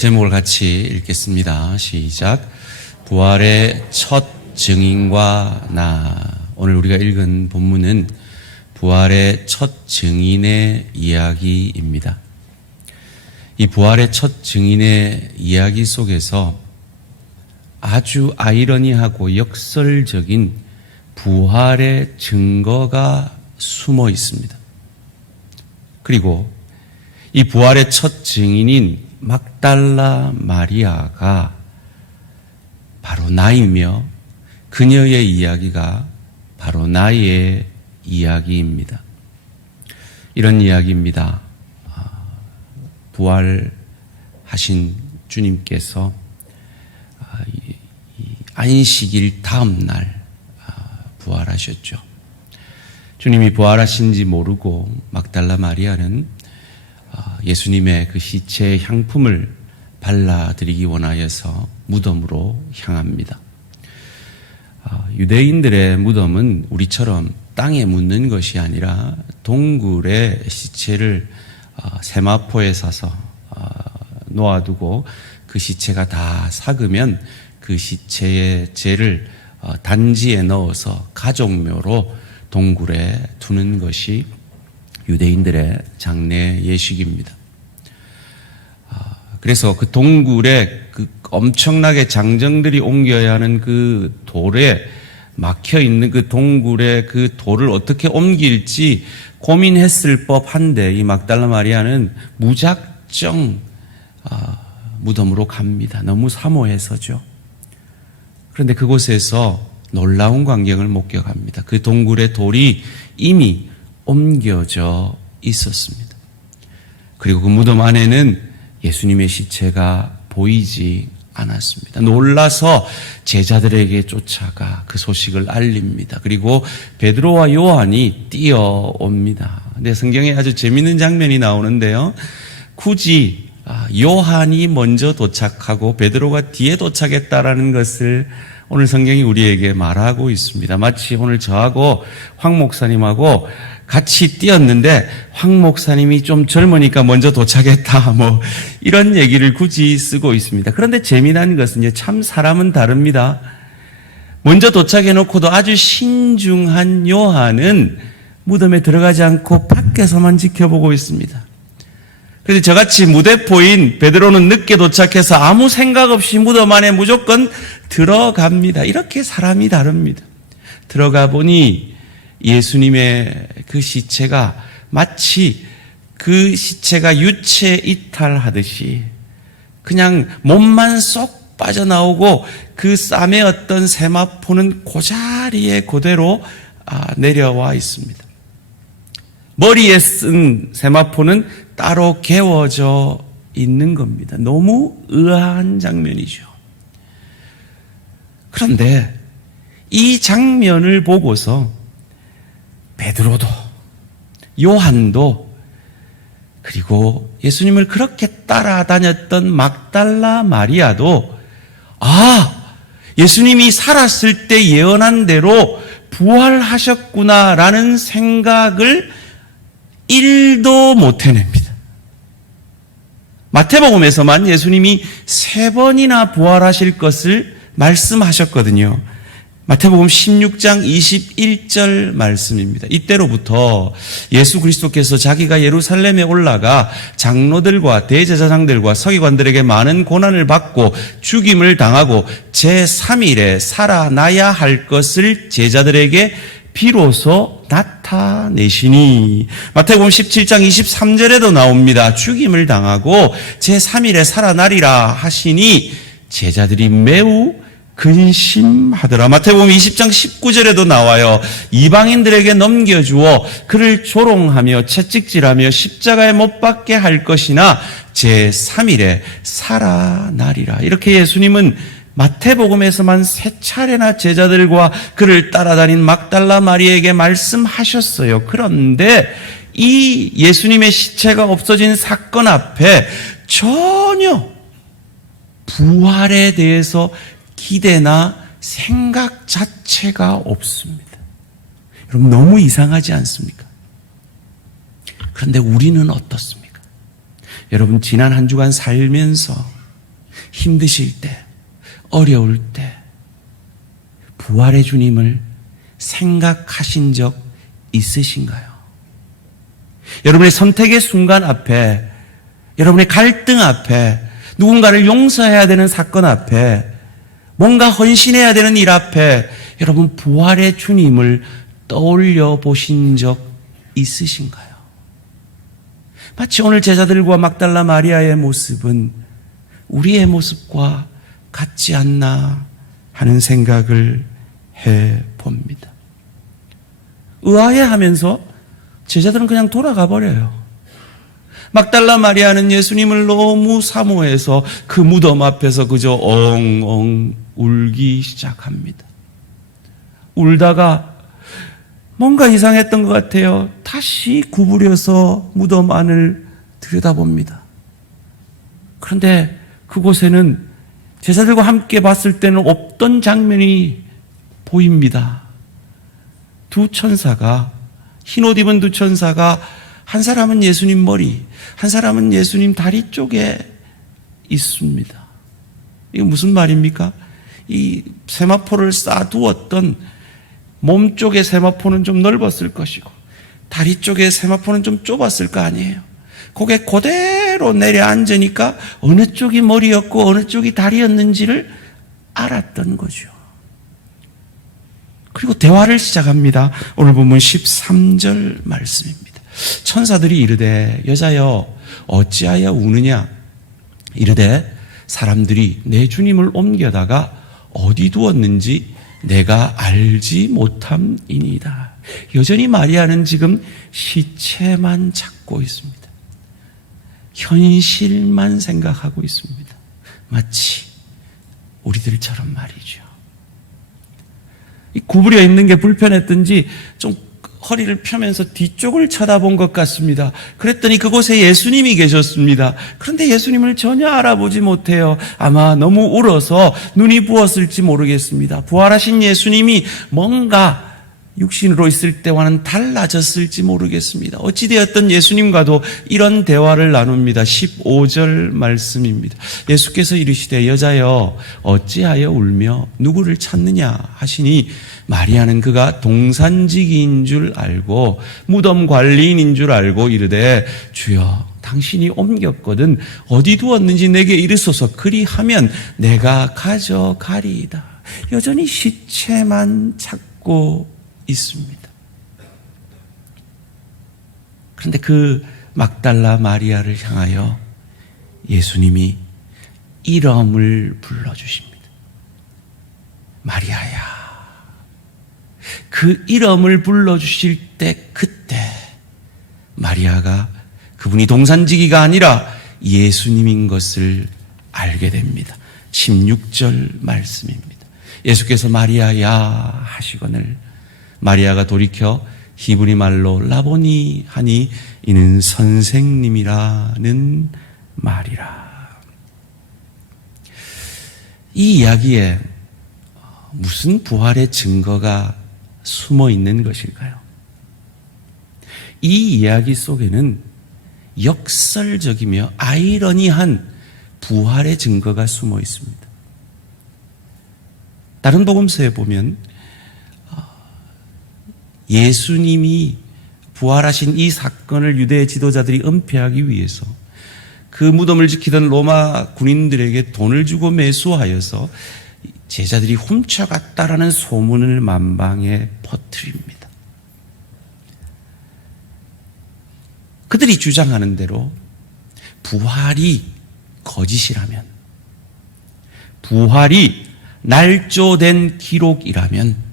제목을 같이 읽겠습니다. 시작. 부활의 첫 증인과 나. 오늘 우리가 읽은 본문은 부활의 첫 증인의 이야기입니다. 이 부활의 첫 증인의 이야기 속에서 아주 아이러니하고 역설적인 부활의 증거가 숨어 있습니다. 그리고 이 부활의 첫 증인인 막달라 마리아가 바로 나이며 그녀의 이야기가 바로 나의 이야기입니다. 이런 이야기입니다. 부활하신 주님께서 안식일 다음 날 부활하셨죠. 주님이 부활하신지 모르고 막달라 마리아는 예수님의 그 시체의 향품을 발라드리기 원하여서 무덤으로 향합니다. 유대인들의 무덤은 우리처럼 땅에 묻는 것이 아니라 동굴에 시체를 세마포에 사서 놓아두고 그 시체가 다 삭으면 그 시체의 재를 단지에 넣어서 가족묘로 동굴에 두는 것이 유대인들의 장례 예식입니다. 그래서 그 동굴에 그 엄청나게 장정들이 옮겨야 하는 그 돌에 막혀 있는 그 동굴에 그 돌을 어떻게 옮길지 고민했을 법한데 이 막달라 마리아는 무작정 무덤으로 갑니다. 너무 사모해서죠. 그런데 그곳에서 놀라운 광경을 목격합니다. 그 동굴의 돌이 이미 옮겨져 있었습니다. 그리고 그 무덤 안에는 예수님의 시체가 보이지 않았습니다. 놀라서 제자들에게 쫓아가 그 소식을 알립니다. 그리고 베드로와 요한이 뛰어옵니다. 근데 성경에 아주 재밌는 장면이 나오는데요. 굳이 요한이 먼저 도착하고 베드로가 뒤에 도착했다라는 것을 오늘 성경이 우리에게 말하고 있습니다. 마치 오늘 저하고 황 목사님하고 같이 뛰었는데 황 목사님이 좀 젊으니까 먼저 도착했다 이런 얘기를 굳이 쓰고 있습니다. 그런데 재미난 것은 참 사람은 다릅니다. 먼저 도착해놓고도 아주 신중한 요한은 무덤에 들어가지 않고 밖에서만 지켜보고 있습니다. 그래서 저같이 무대포인 베드로는 늦게 도착해서 아무 생각 없이 무덤 안에 무조건 들어갑니다. 이렇게 사람이 다릅니다. 들어가 보니 예수님의 그 시체가 마치 그 시체가 유체 이탈하듯이 그냥 몸만 쏙 빠져나오고 그 쌈의 어떤 세마포는 그 자리에 그대로 내려와 있습니다. 머리에 쓴 세마포는 따로 개워져 있는 겁니다. 너무 의아한 장면이죠. 그런데 이 장면을 보고서 베드로도 요한도 그리고 예수님을 그렇게 따라다녔던 막달라 마리아도 예수님이 살았을 때 예언한 대로 부활하셨구나라는 생각을 1도 못 해냅니다. 마태복음에서만 예수님이 3번이나 부활하실 것을 말씀하셨거든요. 마태복음 16장 21절 말씀입니다. 이때로부터 예수 그리스도께서 자기가 예루살렘에 올라가 장로들과 대제사장들과 서기관들에게 많은 고난을 받고 죽임을 당하고 제3일에 살아나야 할 것을 제자들에게 비로소 나타내시니. 마태복음 17장 23절에도 나옵니다. 죽임을 당하고 제3일에 살아나리라 하시니 제자들이 매우 근심하더라. 마태복음 20장 19절에도 나와요. 이방인들에게 넘겨주어 그를 조롱하며 채찍질하며 십자가에 못 박게 할 것이나 제3일에 살아나리라. 이렇게 예수님은 마태복음에서만 3차례나 제자들과 그를 따라다닌 막달라 마리아에게 말씀하셨어요. 그런데 이 예수님의 시체가 없어진 사건 앞에 전혀 부활에 대해서 기대나 생각 자체가 없습니다. 여러분, 너무 이상하지 않습니까? 그런데 우리는 어떻습니까? 여러분, 지난 한 주간 살면서 힘드실 때, 어려울 때 부활의 주님을 생각하신 적 있으신가요? 여러분의 선택의 순간 앞에, 여러분의 갈등 앞에, 누군가를 용서해야 되는 사건 앞에, 뭔가 헌신해야 되는 일 앞에 여러분 부활의 주님을 떠올려 보신 적 있으신가요? 마치 오늘 제자들과 막달라 마리아의 모습은 우리의 모습과 같지 않나 하는 생각을 해봅니다. 의아해하면서 제자들은 그냥 돌아가 버려요. 막달라 마리아는 예수님을 너무 사모해서 그 무덤 앞에서 그저 엉엉 울기 시작합니다. 울다가 뭔가 이상했던 것 같아요. 다시 구부려서 무덤 안을 들여다봅니다. 그런데 그곳에는 제자들과 함께 봤을 때는 없던 장면이 보입니다. 두 천사가, 흰옷 입은 두 천사가 한 사람은 예수님 머리, 한 사람은 예수님 다리 쪽에 있습니다. 이게 무슨 말입니까? 이 세마포를 쌓아두었던 몸 쪽의 세마포는 좀 넓었을 것이고 다리 쪽의 세마포는 좀 좁았을 거 아니에요. 거기에 그대로 내려앉으니까 어느 쪽이 머리였고 어느 쪽이 다리였는지를 알았던 거죠. 그리고 대화를 시작합니다. 오늘 본문 13절 말씀입니다. 천사들이 이르되 여자여 어찌하여 우느냐 이르되 사람들이 내 주님을 옮겨다가 어디 두었는지 내가 알지 못함이니이다. 여전히 마리아는 지금 시체만 찾고 있습니다. 현실만 생각하고 있습니다. 마치 우리들처럼 말이죠. 구부려 있는 게 불편했던지 좀 허리를 펴면서 뒤쪽을 쳐다본 것 같습니다. 그랬더니 그곳에 예수님이 계셨습니다. 그런데 예수님을 전혀 알아보지 못해요. 아마 너무 울어서 눈이 부었을지 모르겠습니다. 부활하신 예수님이 뭔가 육신으로 있을 때와는 달라졌을지 모르겠습니다. 어찌되었든 예수님과도 이런 대화를 나눕니다. 15절 말씀입니다. 예수께서 이르시되 여자여 어찌하여 울며 누구를 찾느냐 하시니 마리아는 그가 동산지기인 줄 알고 무덤 관리인인 줄 알고 이르되 주여 당신이 옮겼거든 어디 두었는지 내게 이르소서 그리하면 내가 가져가리이다. 여전히 시체만 찾고 있습니다. 그런데 그 막달라 마리아를 향하여 예수님이 이름을 불러주십니다. 마리아야. 그 이름을 불러주실 때 그때 마리아가 그분이 동산지기가 아니라 예수님인 것을 알게 됩니다. 16절 말씀입니다. 예수께서 마리아야 하시거늘 마리아가 돌이켜 히브리 말로 라보니 하니 이는 선생님이라는 말이라. 이 이야기에 무슨 부활의 증거가 숨어 있는 것일까요? 이 이야기 속에는 역설적이며 아이러니한 부활의 증거가 숨어 있습니다. 다른 복음서에 보면 예수님이 부활하신 이 사건을 유대 지도자들이 은폐하기 위해서 그 무덤을 지키던 로마 군인들에게 돈을 주고 매수하여서 제자들이 훔쳐갔다라는 소문을 만방에 퍼뜨립니다. 그들이 주장하는 대로 부활이 거짓이라면, 부활이 날조된 기록이라면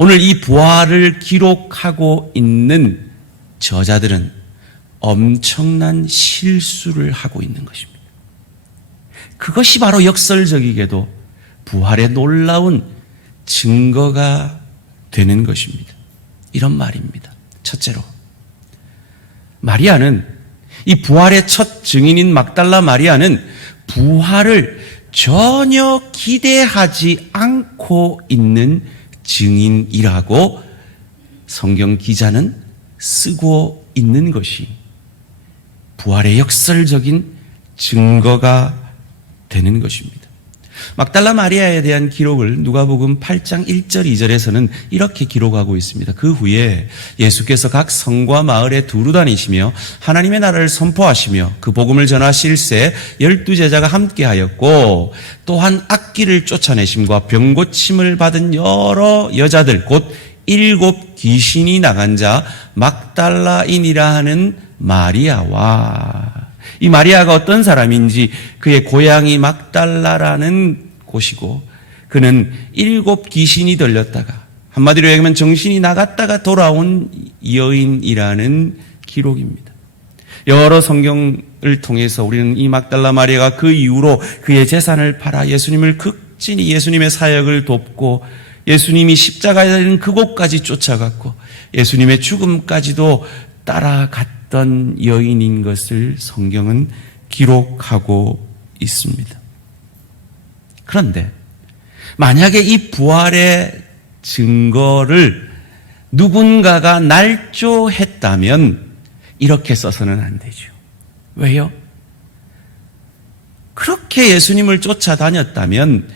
오늘 이 부활을 기록하고 있는 저자들은 엄청난 실수를 하고 있는 것입니다. 그것이 바로 역설적이게도 부활의 놀라운 증거가 되는 것입니다. 이런 말입니다. 첫째로, 마리아는, 이 부활의 첫 증인인 막달라 마리아는 부활을 전혀 기대하지 않고 있는 증인이라고 성경 기자는 쓰고 있는 것이 부활의 역설적인 증거가 되는 것입니다. 막달라 마리아에 대한 기록을 누가복음 8장 1절 2절에서는 이렇게 기록하고 있습니다. 그 후에 예수께서 각 성과 마을에 두루 다니시며 하나님의 나라를 선포하시며 그 복음을 전하실새 12제자가 함께하였고, 또한 악귀를 쫓아내심과 병고침을 받은 여러 여자들 곧 7 귀신이 나간 자 막달라인이라 하는 마리아와, 이 마리아가 어떤 사람인지, 그의 고향이 막달라라는 곳이고 그는 7 귀신이 들렸다가, 한마디로 얘기하면 정신이 나갔다가 돌아온 여인이라는 기록입니다. 여러 성경을 통해서 우리는 이 막달라 마리아가 그 이후로 그의 재산을 팔아 예수님을 극진히 예수님의 사역을 돕고 예수님이 십자가에 달린 그곳까지 쫓아갔고 예수님의 죽음까지도 따라갔던 여인인 것을 성경은 기록하고 있습니다. 그런데 만약에 이 부활의 증거를 누군가가 날조했다면 이렇게 써서는 안 되죠. 왜요? 그렇게 예수님을 쫓아다녔다면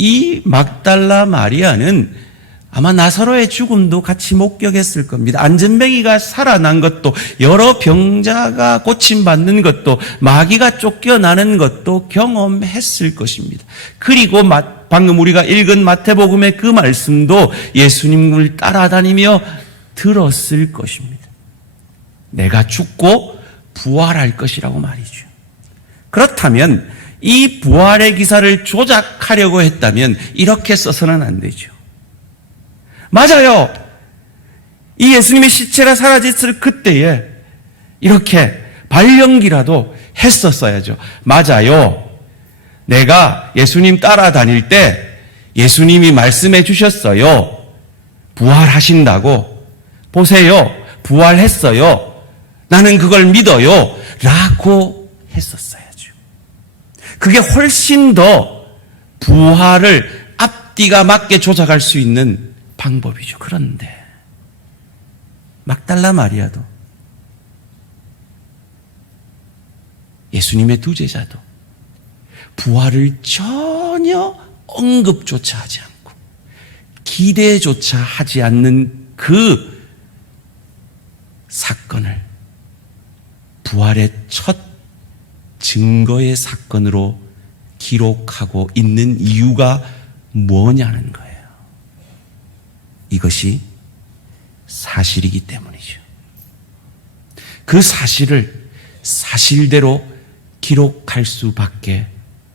이 막달라 마리아는 아마 나사로의 죽음도 같이 목격했을 겁니다. 안전뱅이가 살아난 것도, 여러 병자가 고침받는 것도, 마귀가 쫓겨나는 것도 경험했을 것입니다. 그리고 방금 우리가 읽은 마태복음의 그 말씀도 예수님을 따라다니며 들었을 것입니다. 내가 죽고 부활할 것이라고 말이죠. 그렇다면 이 부활의 기사를 조작하려고 했다면 이렇게 써서는 안 되죠. 맞아요. 이 예수님의 시체가 사라졌을 그때에 이렇게 발연기라도 했었어야죠. 맞아요. 내가 예수님 따라다닐 때 예수님이 말씀해 주셨어요. 부활하신다고. 보세요. 부활했어요. 나는 그걸 믿어요. 라고 했었어야죠. 그게 훨씬 더 부활을 앞뒤가 맞게 조작할 수 있는 방법이죠. 그런데 막달라 마리아도 예수님의 두 제자도 부활을 전혀 언급조차 하지 않고 기대조차 하지 않는 그 사건을 부활의 첫 증거의 사건으로 기록하고 있는 이유가 뭐냐는 거예요. 이것이 사실이기 때문이죠. 그 사실을 사실대로 기록할 수밖에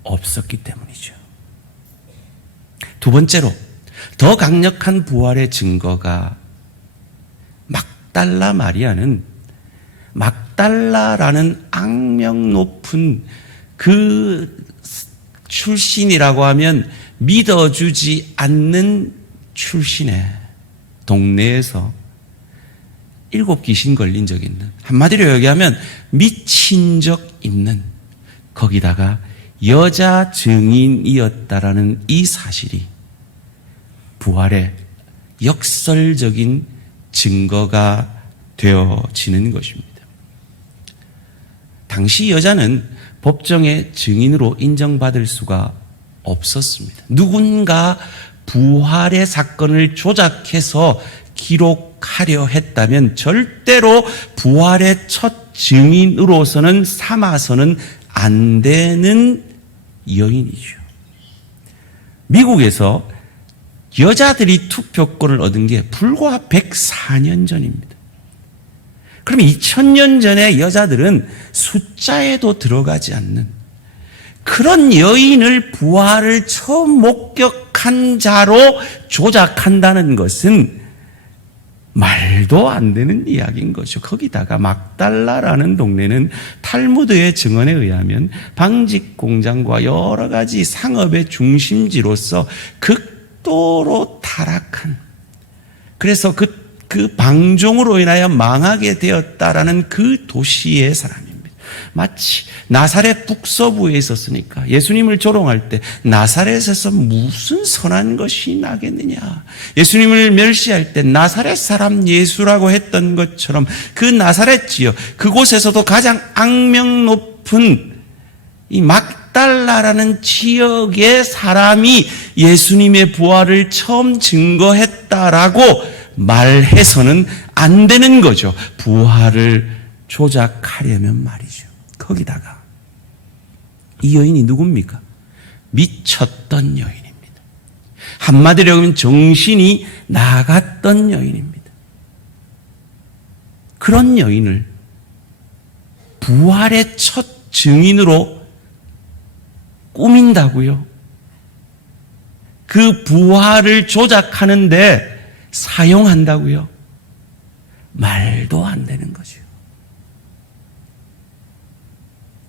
없었기 때문이죠. 두 번째로 더 강력한 부활의 증거가 막달라 마리아는 막달라라는 악명 높은 그 출신이라고 하면 믿어주지 않는 출신의 동네에서 7 귀신 걸린 적 있는, 한마디로 얘기하면 미친 적 있는, 거기다가 여자 증인이었다라는 이 사실이 부활의 역설적인 증거가 되어지는 것입니다. 당시 여자는 법정의 증인으로 인정받을 수가 없었습니다. 누군가 부활의 사건을 조작해서 기록하려 했다면 절대로 부활의 첫 증인으로서는 삼아서는 안 되는 여인이죠. 미국에서 여자들이 투표권을 얻은 게 불과 104년 전입니다. 그러면 2000년 전에 여자들은 숫자에도 들어가지 않는 그런 여인을 부활을 처음 목격한 자로 조작한다는 것은 말도 안 되는 이야기인 거죠. 거기다가 막달라라는 동네는 탈무드의 증언에 의하면 방직 공장과 여러 가지 상업의 중심지로서 극도로 타락한, 그래서 그 방종으로 인하여 망하게 되었다라는 그 도시의 사람입니다. 마치 나사렛 북서부에 있었으니까 예수님을 조롱할 때 나사렛에서 무슨 선한 것이 나겠느냐, 예수님을 멸시할 때 나사렛 사람 예수라고 했던 것처럼 그 나사렛 지역, 그곳에서도 가장 악명 높은 이 막달라라는 지역의 사람이 예수님의 부활을 처음 증거했다라고 말해서는 안 되는 거죠. 부활을 조작하려면 말이죠. 거기다가 이 여인이 누굽니까? 미쳤던 여인입니다. 한마디로 하면 정신이 나갔던 여인입니다. 그런 여인을 부활의 첫 증인으로 꾸민다고요? 그 부활을 조작하는데 사용한다고요? 말도 안 되는 거죠.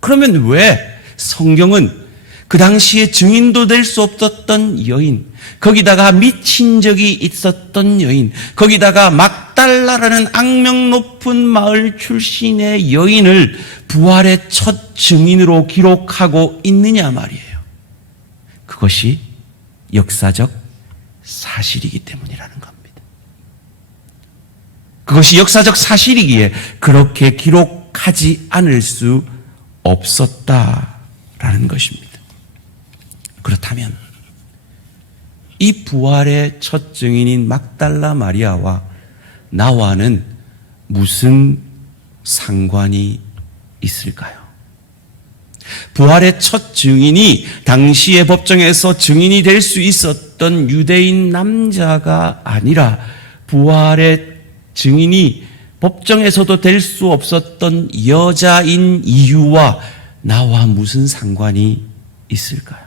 그러면 왜 성경은 그 당시에 증인도 될 수 없었던 여인, 거기다가 미친 적이 있었던 여인, 거기다가 막달라라는 악명 높은 마을 출신의 여인을 부활의 첫 증인으로 기록하고 있느냐 말이에요. 그것이 역사적 사실이기 때문이라는 겁니다. 그것이 역사적 사실이기에 그렇게 기록하지 않을 수 없었다라는 것입니다. 그렇다면 이 부활의 첫 증인인 막달라 마리아와 나와는 무슨 상관이 있을까요? 부활의 첫 증인이 당시의 법정에서 증인이 될 수 있었던 유대인 남자가 아니라 부활의 증인이 법정에서도 될 수 없었던 여자인 이유와 나와 무슨 상관이 있을까요?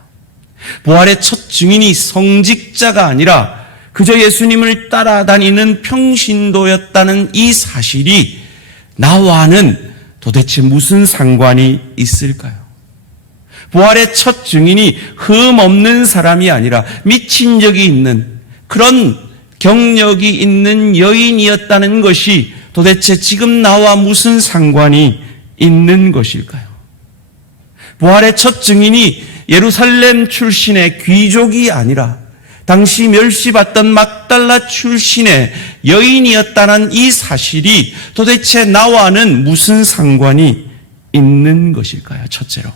부활의 첫 증인이 성직자가 아니라 그저 예수님을 따라다니는 평신도였다는 이 사실이 나와는 도대체 무슨 상관이 있을까요? 부활의 첫 증인이 흠 없는 사람이 아니라 미친 적이 있는 그런 경력이 있는 여인이었다는 것이 도대체 지금 나와 무슨 상관이 있는 것일까요? 부활의 첫 증인이 예루살렘 출신의 귀족이 아니라 당시 멸시받던 막달라 출신의 여인이었다는 이 사실이 도대체 나와는 무슨 상관이 있는 것일까요? 첫째로,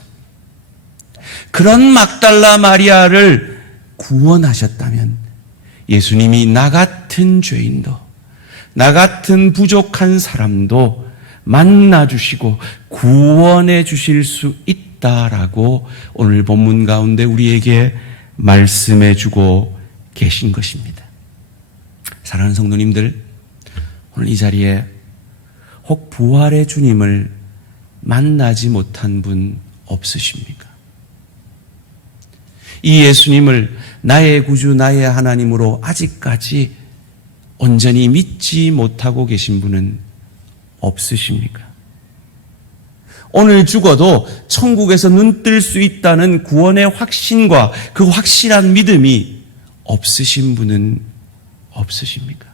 그런 막달라 마리아를 구원하셨다면 예수님이 나 같은 죄인도, 나 같은 부족한 사람도 만나주시고 구원해 주실 수 있다라고 오늘 본문 가운데 우리에게 말씀해 주고 계신 것입니다. 사랑하는 성도님들, 오늘 이 자리에 혹 부활의 주님을 만나지 못한 분 없으십니까? 이 예수님을 나의 구주, 나의 하나님으로 아직까지 온전히 믿지 못하고 계신 분은 없으십니까? 오늘 죽어도 천국에서 눈뜰 수 있다는 구원의 확신과 그 확실한 믿음이 없으신 분은 없으십니까?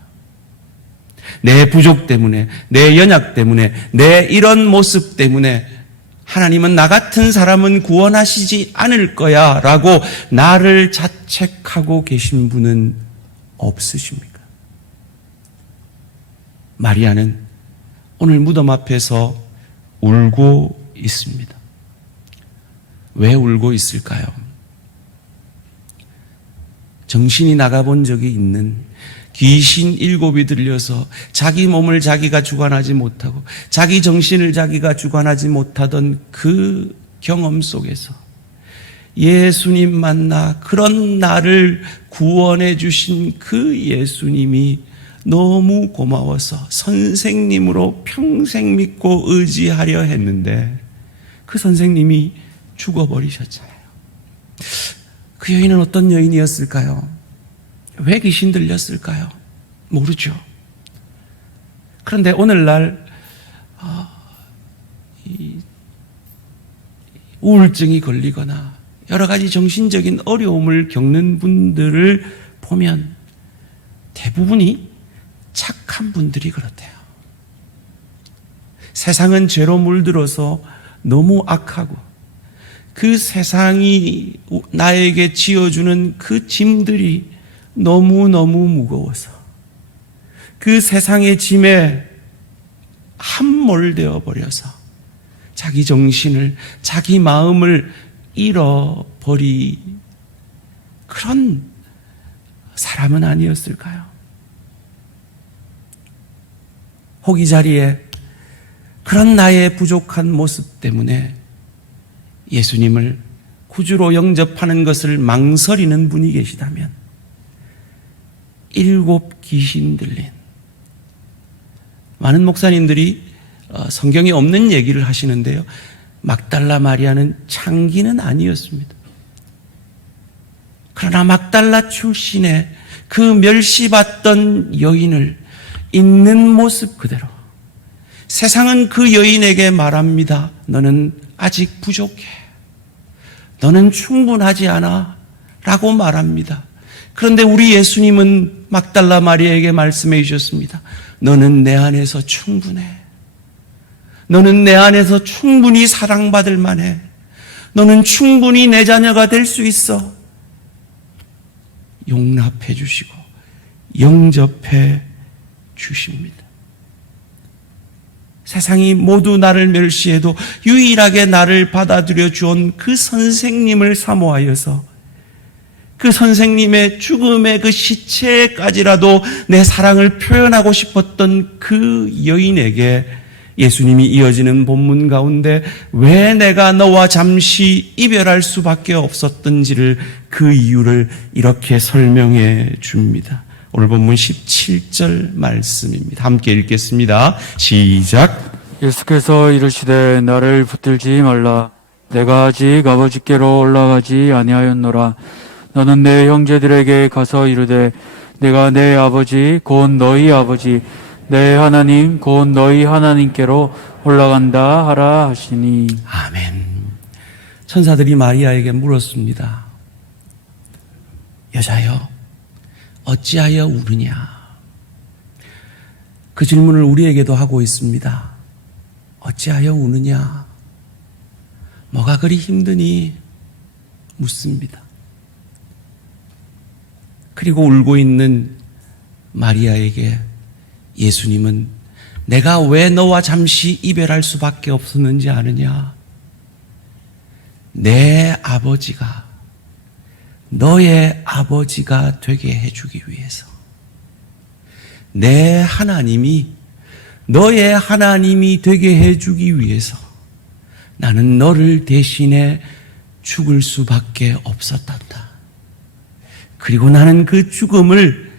내 부족 때문에, 내 연약 때문에, 내 이런 모습 때문에 하나님은 나 같은 사람은 구원하시지 않을 거야 라고 나를 자책하고 계신 분은 없으십니까? 마리아는 오늘 무덤 앞에서 울고 있습니다. 왜 울고 있을까요? 정신이 나가본 적이 있는 귀신 7이 들려서 자기 몸을 자기가 주관하지 못하고 자기 정신을 자기가 주관하지 못하던 그 경험 속에서 예수님 만나 그런 나를 구원해 주신 그 예수님이 너무 고마워서 선생님으로 평생 믿고 의지하려 했는데 그 선생님이 죽어버리셨잖아요. 그 여인은 어떤 여인이었을까요? 왜 귀신 들렸을까요? 모르죠. 그런데 오늘날 우울증이 걸리거나 여러 가지 정신적인 어려움을 겪는 분들을 보면 대부분이 착한 분들이 그렇대요. 세상은 죄로 물들어서 너무 악하고 그 세상이 나에게 지어주는 그 짐들이 너무너무 무거워서 그 세상의 짐에 함몰되어 버려서 자기 정신을, 자기 마음을 잃어버리 그런 사람은 아니었을까요? 호기 자리에 그런 나의 부족한 모습 때문에 예수님을 구주로 영접하는 것을 망설이는 분이 계시다면 7 귀신 들린, 많은 목사님들이 성경에 없는 얘기를 하시는데요, 막달라 마리아는 창기는 아니었습니다. 그러나 막달라 출신의 그 멸시받던 여인을 있는 모습 그대로 세상은 그 여인에게 말합니다. 너는 아직 부족해. 너는 충분하지 않아. 라고 말합니다. 그런데 우리 예수님은 막달라 마리아에게 말씀해 주셨습니다. 너는 내 안에서 충분해. 너는 내 안에서 충분히 사랑받을 만해. 너는 충분히 내 자녀가 될 수 있어. 용납해 주시고 영접해 주십니다. 세상이 모두 나를 멸시해도 유일하게 나를 받아들여 주온 그 선생님을 사모하여서 그 선생님의 죽음의 그 시체까지라도 내 사랑을 표현하고 싶었던 그 여인에게 예수님이 이어지는 본문 가운데 왜 내가 너와 잠시 이별할 수밖에 없었던지를, 그 이유를 이렇게 설명해 줍니다. 오늘 본문 17절 말씀입니다. 함께 읽겠습니다. 시작. 예수께서 이르시되 나를 붙들지 말라. 내가 아직 아버지께로 올라가지 아니하였노라. 너는 내 형제들에게 가서 이르되 내가 내 아버지 곧 너희 아버지 내 하나님 곧 너희 하나님께로 올라간다 하라 하시니. 아멘. 천사들이 마리아에게 물었습니다. 여자여, 어찌하여 우느냐? 그 질문을 우리에게도 하고 있습니다. 어찌하여 우느냐? 뭐가 그리 힘드니? 묻습니다. 그리고 울고 있는 마리아에게 예수님은 내가 왜 너와 잠시 이별할 수밖에 없었는지 아느냐? 내 아버지가 너의 아버지가 되게 해주기 위해서, 내 하나님이 너의 하나님이 되게 해주기 위해서 나는 너를 대신해 죽을 수밖에 없었단다. 그리고 나는 그 죽음을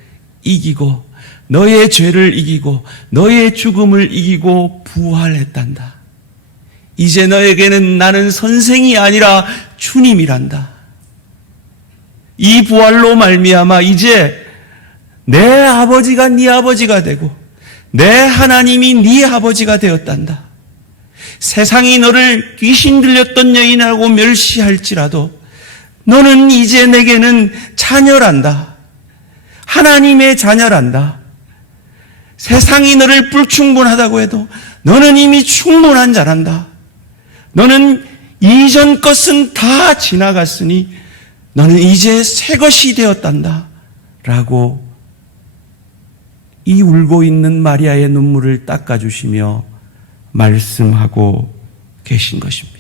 이기고 너의 죄를 이기고 너의 죽음을 이기고 부활했단다. 이제 너에게는 나는 선생이 아니라 주님이란다. 이 부활로 말미암아 이제 내 아버지가 네 아버지가 되고 내 하나님이 네 아버지가 되었단다. 세상이 너를 귀신 들렸던 여인이라고 멸시할지라도 너는 이제 내게는 자녀란다. 하나님의 자녀란다. 세상이 너를 불충분하다고 해도 너는 이미 충분한 자란다. 너는 이전 것은 다 지나갔으니 너는 이제 새 것이 되었단다. 라고 이 울고 있는 마리아의 눈물을 닦아주시며 말씀하고 계신 것입니다.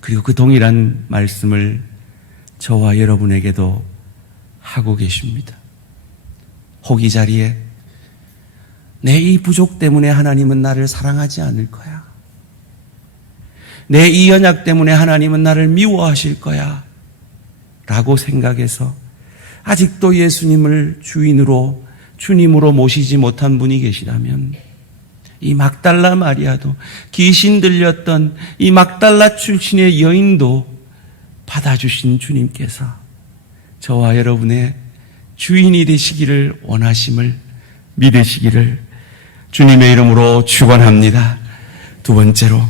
그리고 그 동일한 말씀을 저와 여러분에게도 하고 계십니다. 호기 자리에 내 이 부족 때문에 하나님은 나를 사랑하지 않을 거야. 내 이 연약 때문에 하나님은 나를 미워하실 거야. 라고 생각해서 아직도 예수님을 주님으로 모시지 못한 분이 계시다면, 이 막달라 마리아도, 귀신 들렸던 이 막달라 출신의 여인도 받아주신 주님께서 저와 여러분의 주인이 되시기를 원하심을 믿으시기를 주님의 이름으로 축원합니다. 두 번째로,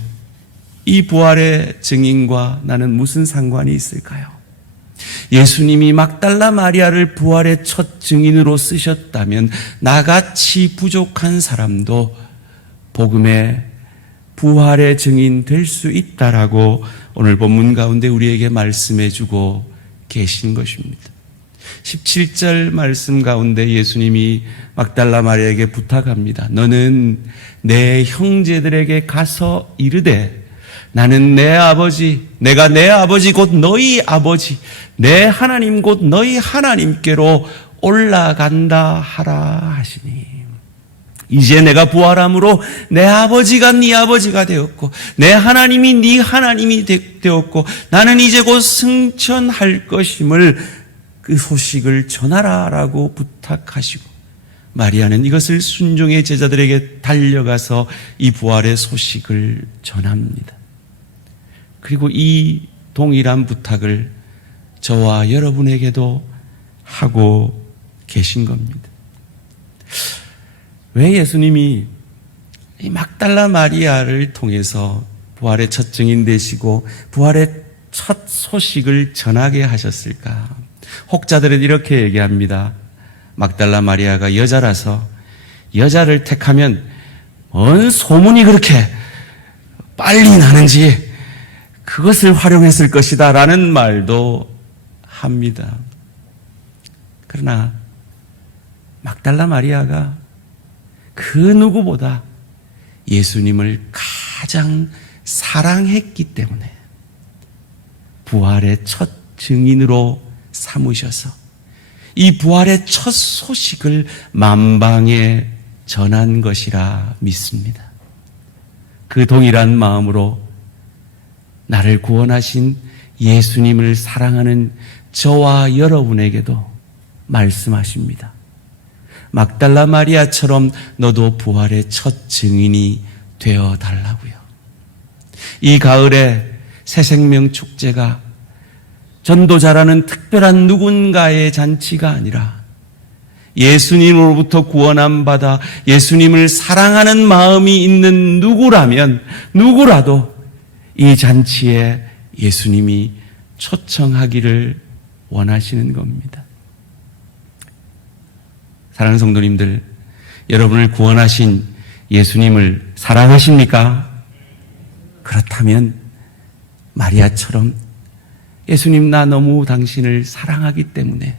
이 부활의 증인과 나는 무슨 상관이 있을까요? 예수님이 막달라 마리아를 부활의 첫 증인으로 쓰셨다면 나같이 부족한 사람도 복음의 부활의 증인 될 수 있다라고 오늘 본문 가운데 우리에게 말씀해 주고 계신 것입니다. 17절 말씀 가운데 예수님이 막달라 마리아에게 부탁합니다. 너는 내 형제들에게 가서 이르되 나는 내 아버지, 내가 내 아버지 곧 너희 아버지, 내 하나님 곧 너희 하나님께로 올라간다 하라 하시니, 이제 내가 부활함으로 내 아버지가 네 아버지가 되었고 내 하나님이 네 하나님이 되었고 나는 이제 곧 승천할 것임을 그 소식을 전하라라고 부탁하시고, 마리아는 이것을 순종의 제자들에게 달려가서 이 부활의 소식을 전합니다. 그리고 이 동일한 부탁을 저와 여러분에게도 하고 계신 겁니다. 왜 예수님이 이 막달라 마리아를 통해서 부활의 첫 증인 되시고 부활의 첫 소식을 전하게 하셨을까? 혹자들은 이렇게 얘기합니다. 막달라 마리아가 여자라서 여자를 택하면 뭔 소문이 그렇게 빨리 나는지 그것을 활용했을 것이다 라는 말도 합니다. 그러나 막달라 마리아가 그 누구보다 예수님을 가장 사랑했기 때문에 부활의 첫 증인으로 삼으셔서 이 부활의 첫 소식을 만방에 전한 것이라 믿습니다. 그 동일한 마음으로 나를 구원하신 예수님을 사랑하는 저와 여러분에게도 말씀하십니다. 막달라 마리아처럼 너도 부활의 첫 증인이 되어 달라고요. 이 가을에 새생명 축제가 전도자라는 특별한 누군가의 잔치가 아니라 예수님으로부터 구원함 받아 예수님을 사랑하는 마음이 있는 누구라도 이 잔치에 예수님이 초청하기를 원하시는 겁니다. 사랑하는 성도님들, 여러분을 구원하신 예수님을 사랑하십니까? 그렇다면 마리아처럼 예수님, 나 너무 당신을 사랑하기 때문에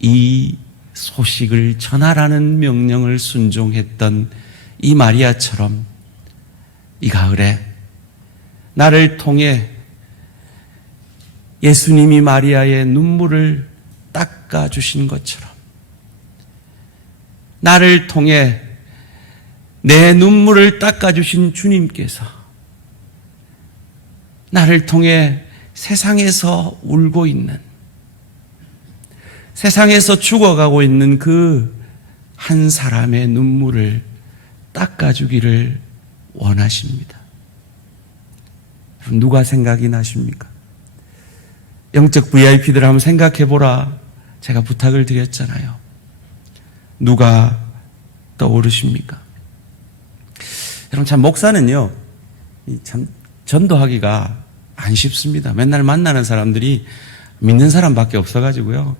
이 소식을 전하라는 명령을 순종했던 이 마리아처럼 이 가을에 나를 통해 예수님이 마리아의 눈물을 닦아주신 것처럼 나를 통해 내 눈물을 닦아주신 주님께서 나를 통해 세상에서 울고 있는, 세상에서 죽어가고 있는 그 한 사람의 눈물을 닦아주기를 원하십니다. 누가 생각이 나십니까? 영적 VIP들 한번 생각해보라 제가 부탁을 드렸잖아요. 누가 떠오르십니까? 여러분, 참 목사는요, 참 전도하기가 안 쉽습니다. 맨날 만나는 사람들이 믿는 사람밖에 없어가지고요,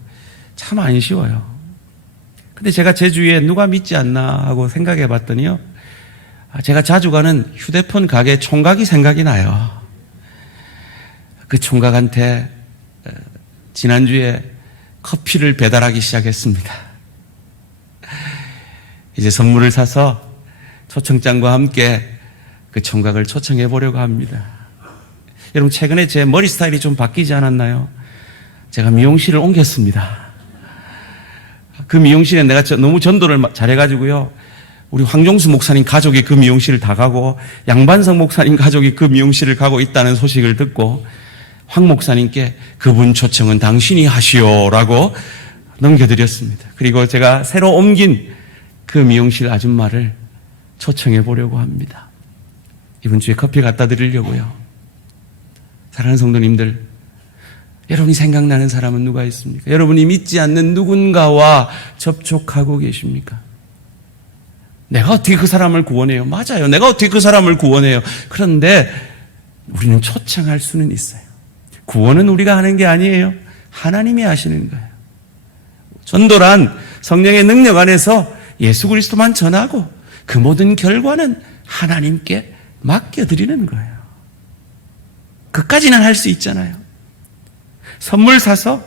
참 안 쉬워요. 근데 제가 제 주위에 누가 믿지 않나 하고 생각해 봤더니요, 제가 자주 가는 휴대폰 가게 총각이 생각이 나요. 그 총각한테 지난주에 커피를 배달하기 시작했습니다. 이제 선물을 사서 초청장과 함께 그 총각을 초청해 보려고 합니다. 여러분, 최근에 제 머리 스타일이 좀 바뀌지 않았나요? 제가 미용실을 옮겼습니다. 그 미용실에 내가 너무 전도를 잘해가지고요, 우리 황종수 목사님 가족이 그 미용실을 다 가고 양반성 목사님 가족이 그 미용실을 가고 있다는 소식을 듣고 황 목사님께 그분 초청은 당신이 하시오라고 넘겨드렸습니다. 그리고 제가 새로 옮긴 그 미용실 아줌마를 초청해 보려고 합니다. 이번 주에 커피 갖다 드리려고요. 사랑하는 성도님들, 여러분이 생각나는 사람은 누가 있습니까? 여러분이 믿지 않는 누군가와 접촉하고 계십니까? 내가 어떻게 그 사람을 구원해요? 맞아요. 내가 어떻게 그 사람을 구원해요? 그런데 우리는 초청할 수는 있어요. 구원은 우리가 하는 게 아니에요. 하나님이 하시는 거예요. 전도란 성령의 능력 안에서 예수 그리스도만 전하고 그 모든 결과는 하나님께 맡겨드리는 거예요. 그까지는 할 수 있잖아요. 선물 사서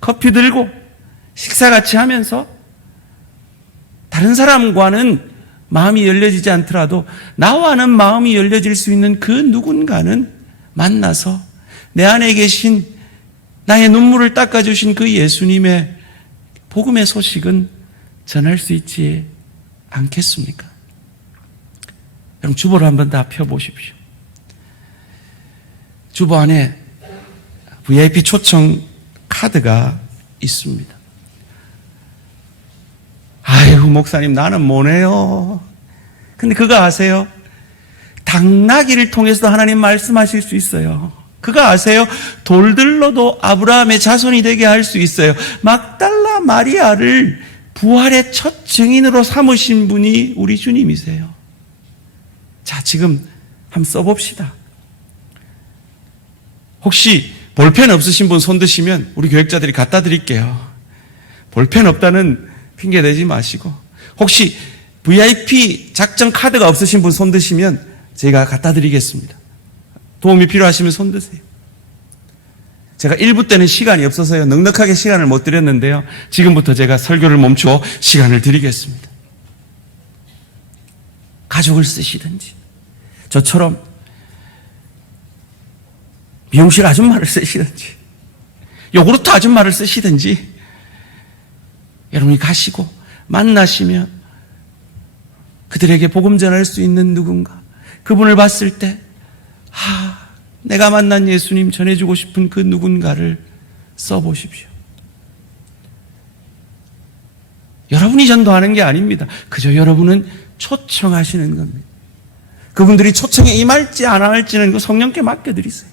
커피 들고 식사 같이 하면서 다른 사람과는 마음이 열려지지 않더라도 나와는 마음이 열려질 수 있는 그 누군가는 만나서 내 안에 계신 나의 눈물을 닦아주신 그 예수님의 복음의 소식은 전할 수 있지 않겠습니까? 여러분, 주보를 한번 다 펴보십시오. 주보 안에 VIP 초청 카드가 있습니다. 아이고, 목사님, 나는 뭐네요. 근데 그거 아세요? 당나귀를 통해서도 하나님 말씀하실 수 있어요. 그거 아세요? 돌들로도 아브라함의 자손이 되게 할 수 있어요. 막달라 마리아를 부활의 첫 증인으로 삼으신 분이 우리 주님이세요. 자, 지금 한번 써봅시다. 혹시 볼펜 없으신 분 손 드시면 우리 교육자들이 갖다 드릴게요. 볼펜 없다는 핑계 대지 마시고, 혹시 VIP 작전 카드가 없으신 분 손 드시면 제가 갖다 드리겠습니다. 도움이 필요하시면 손 드세요. 제가 1부 때는 시간이 없어서요, 넉넉하게 시간을 못 드렸는데요, 지금부터 제가 설교를 멈추어 시간을 드리겠습니다. 가족을 쓰시든지, 저처럼 미용실 아줌마를 쓰시든지, 요구르트 아줌마를 쓰시든지, 여러분이 가시고 만나시면 그들에게 복음 전할 수 있는 누군가, 그분을 봤을 때 내가 만난 예수님 전해주고 싶은 그 누군가를 써보십시오. 여러분이 전도하는 게 아닙니다. 그저 여러분은 초청하시는 겁니다. 그분들이 초청에 임할지 안 할지는 그 성령께 맡겨드리세요.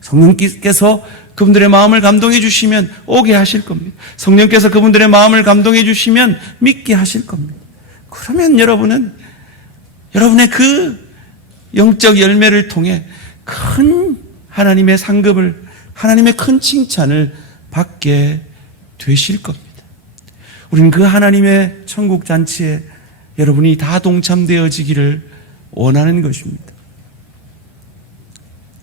성령께서 그분들의 마음을 감동해 주시면 오게 하실 겁니다. 성령께서 그분들의 마음을 감동해 주시면 믿게 하실 겁니다. 그러면 여러분은 여러분의 그 영적 열매를 통해 큰 하나님의 상급을, 하나님의 큰 칭찬을 받게 되실 겁니다. 우리는 그 하나님의 천국 잔치에 여러분이 다 동참되어지기를 원하는 것입니다.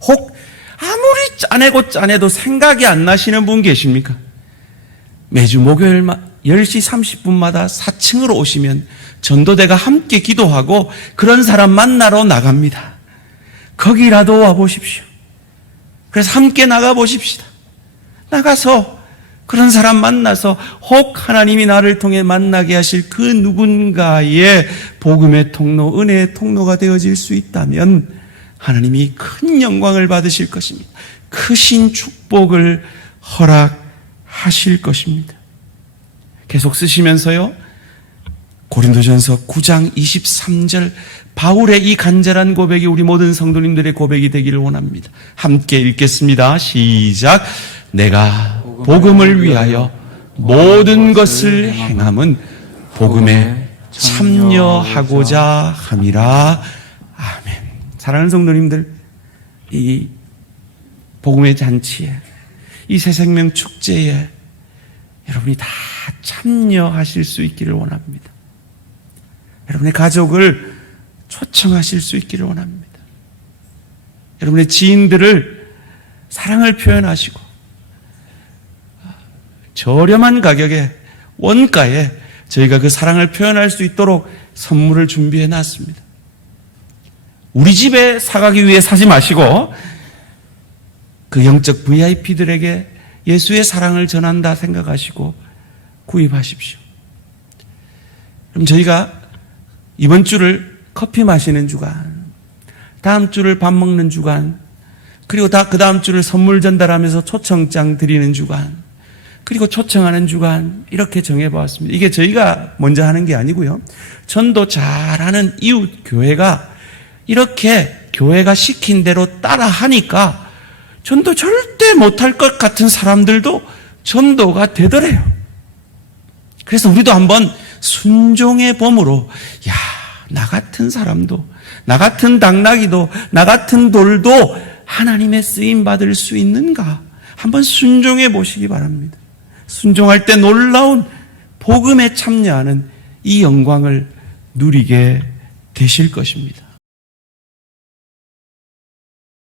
혹 아무리 짜내고 짜내도 생각이 안 나시는 분 계십니까? 매주 목요일 10시 30분마다 4층으로 오시면 전도대가 함께 기도하고 그런 사람 만나러 나갑니다. 거기라도 와보십시오. 그래서 함께 나가보십시다. 나가서 그런 사람 만나서 혹 하나님이 나를 통해 만나게 하실 그 누군가의 복음의 통로, 은혜의 통로가 되어질 수 있다면 하나님이 큰 영광을 받으실 것입니다. 크신 축복을 허락하실 것입니다. 계속 쓰시면서요, 고린도전서 9장 23절 바울의 이 간절한 고백이 우리 모든 성도님들의 고백이 되기를 원합니다. 함께 읽겠습니다. 시작. 내가 복음을 위하여 모든 것을 행함은 복음에 참여하고자 함이라. 아멘. 사랑하는 성도님들, 이 복음의 잔치에, 이 새생명 축제에 여러분이 다 참여하실 수 있기를 원합니다. 여러분의 가족을 초청하실 수 있기를 원합니다. 여러분의 지인들을 사랑을 표현하시고 저렴한 가격에, 원가에 저희가 그 사랑을 표현할 수 있도록 선물을 준비해 놨습니다. 우리 집에 사가기 위해 사지 마시고 그 영적 VIP들에게 예수의 사랑을 전한다 생각하시고 구입하십시오. 그럼 저희가 이번 주를 커피 마시는 주간, 다음 주를 밥 먹는 주간, 그리고 그 다음 주를 선물 전달하면서 초청장 드리는 주간, 그리고 초청하는 주간, 이렇게 정해보았습니다. 이게 저희가 먼저 하는 게 아니고요, 전도 잘하는 이웃 교회가 이렇게 교회가 시킨 대로 따라 하니까 전도 절대 못할 것 같은 사람들도 전도가 되더래요. 그래서 우리도 한번 순종의 봄으로, 나 같은 사람도, 나 같은 당나귀도, 나 같은 돌도 하나님의 쓰임 받을 수 있는가 한번 순종해 보시기 바랍니다. 순종할 때 놀라운 복음에 참여하는 이 영광을 누리게 되실 것입니다.